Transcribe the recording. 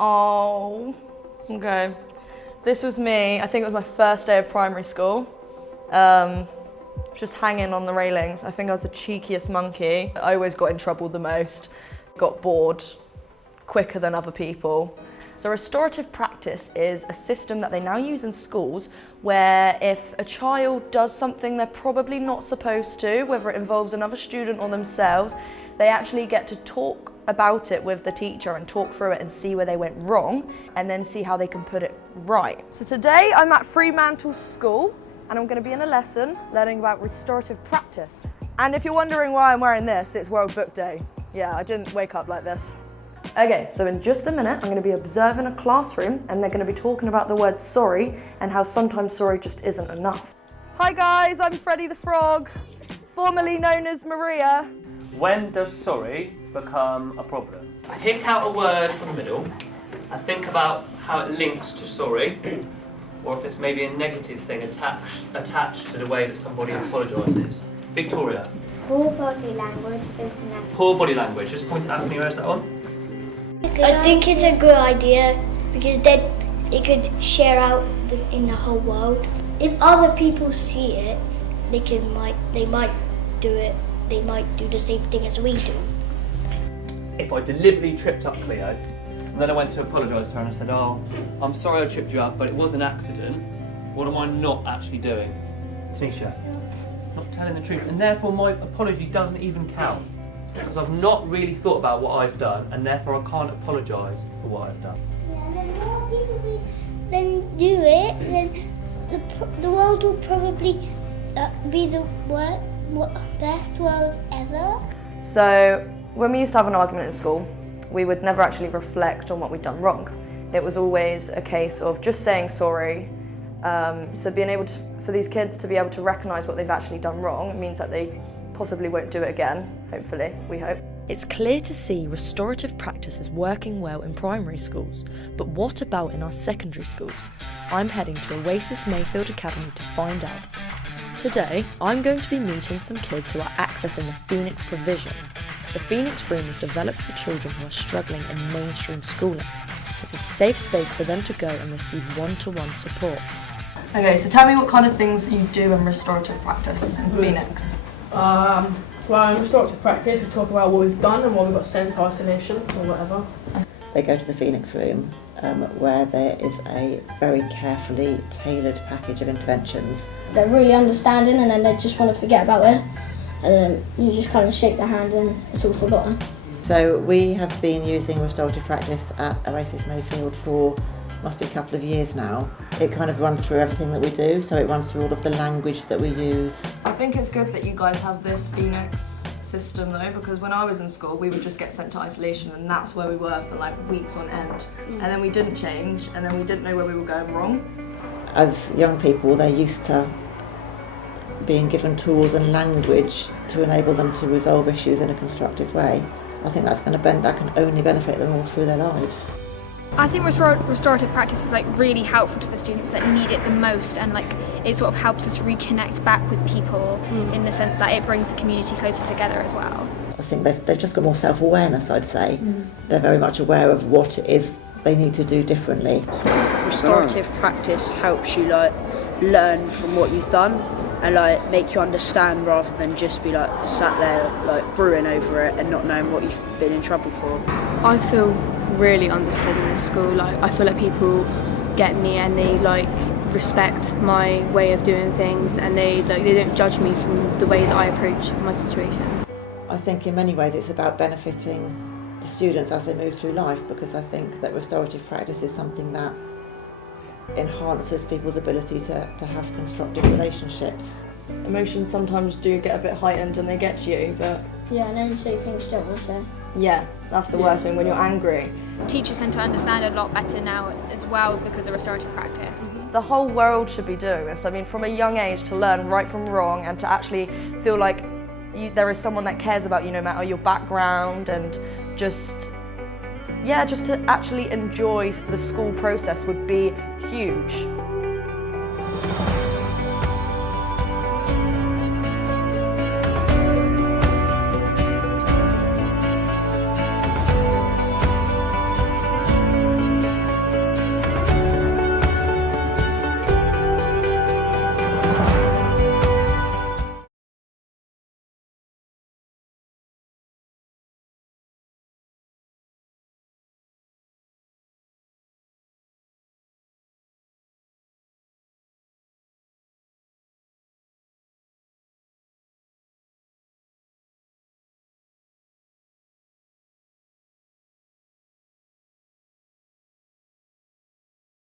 Oh, okay. This was me, I think it was my first day of primary school. Just hanging on the railings. I think I was the cheekiest monkey. I always got in trouble the most, got bored quicker than other people. So restorative practice is a system that they now use in schools where if a child does something they're probably not supposed to, whether it involves another student or themselves, they actually get to talk about it with the teacher and talk through it and see where they went wrong and then see how they can put it right. So today I'm at Fremantle School and I'm going to be in a lesson learning about restorative practice. And if you're wondering why I'm wearing this, it's World Book Day. Yeah, I didn't wake up like this. Okay, so in just a minute, I'm going to be observing a classroom and they're going to be talking about the word sorry and how sometimes sorry just isn't enough. Hi guys, I'm Freddie the Frog, formerly known as Maria. When does sorry become a problem? Pick out a word from the middle and think about how it links to sorry, or if it's maybe a negative thing attached to the way that somebody apologises. Victoria. Poor body language is negative. Poor body language. Just point it out for me. Where's that one? I think it's a good idea because then it could share out in the whole world. If other people see it, they might do it. They might do the same thing as we do. If I deliberately tripped up Cleo, and then I went to apologise to her and I said, "Oh, I'm sorry I tripped you up, but it was an accident. What am I not actually doing?" Tanisha, not telling the truth, and therefore my apology doesn't even count because I've not really thought about what I've done, and therefore I can't apologise for what I've done. Yeah, and then more people then do it, then the world will probably be the best world ever. So when we used to have an argument in school, we would never actually reflect on what we'd done wrong. It was always a case of just saying sorry. So being able to, for these kids to be able to recognise what they've actually done wrong means that they possibly won't do it again, hopefully, we hope. It's clear to see restorative practice is working well in primary schools, but what about in our secondary schools? I'm heading to Oasis Mayfield Academy to find out. Today, I'm going to be meeting some kids who are accessing the Phoenix provision. The Phoenix Room is developed for children who are struggling in mainstream schooling. It's a safe space for them to go and receive one-to-one support. Okay, so tell me what kind of things you do in restorative practice in Phoenix. Well, in restorative practice, we talk about what we've done and what we've got sent to isolation or whatever. They go to the Phoenix Room where there is a very carefully tailored package of interventions. They're really understanding and then they just want to forget about it. And then you just kind of shake their hand and it's all forgotten. So we have been using restorative practice at Oasis Mayfield for must be a couple of years now. It kind of runs through everything that we do, so it runs through all of the language that we use. I think it's good that you guys have this Phoenix system though, because when I was in school we would just get sent to isolation and that's where we were for like weeks on end. And then we didn't change and then we didn't know where we were going wrong. As young people, they're used to being given tools and language to enable them to resolve issues in a constructive way. I think that can only benefit them all through their lives. I think restorative practice is like really helpful to the students that need it the most, and like it sort of helps us reconnect back with people in the sense that it brings the community closer together as well. I think they've just got more self-awareness, I'd say. They're very much aware of what it is they need to do differently. Restorative practice helps you like learn from what you've done and like make you understand rather than just be like sat there like brewing over it and not knowing what you've been in trouble for. I feel really understood in this school. Like I feel like people get me and they like respect my way of doing things and they don't judge me from the way that I approach my situations. I think in many ways it's about benefiting the students as they move through life, because I think that restorative practice is something that enhances people's ability to have constructive relationships. Emotions sometimes do get a bit heightened and they get to you, but... Yeah, and then you say things you don't want to say. Yeah, that's the worst thing, when you're angry. Teachers tend to understand a lot better now as well because of restorative practice. The whole world should be doing this. I mean, from a young age to learn right from wrong and to actually feel like there is someone that cares about you no matter your background, and just to actually enjoy the school process would be huge.